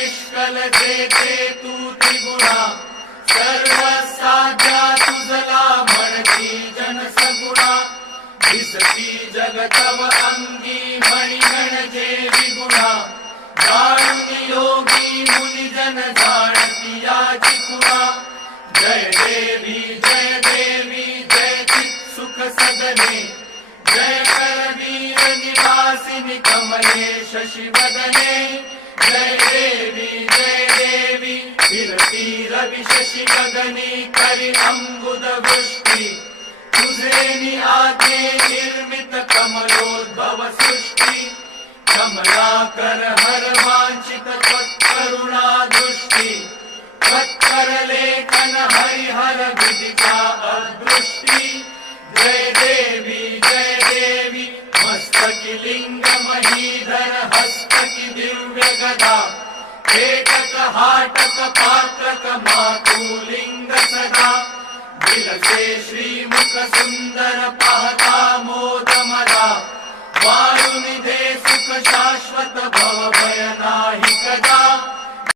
निष्कल जेते तू त्रिगुणा सर्व साध्या तुझला म्हणती जन सगुणा दिसती जगतव अंगी मणिगण जे विगुणा। जाणून योगी मुनी जन जाणती याची खुणा जय देवी जय देवी, जय चित सुख सदने जय करवीर निवासिनी कमले शशिवदने जय देवी फिरती रवि शशि गगनी करि अम्बुद वृष्टि तुझे नि आते निर्मित कमलोद्भव सृष्टि कमलाकर हर वांछित त्वत्करुणा दृष्टि लेखन हरिहर जय देवी जय देवी हस्तकी दिव्य एकक हाटक पात्रक मातुलिंग सदा। विलसे श्रीमुख सुंदर पाहता मोद मदा वारुनिधे सुख शाश्वत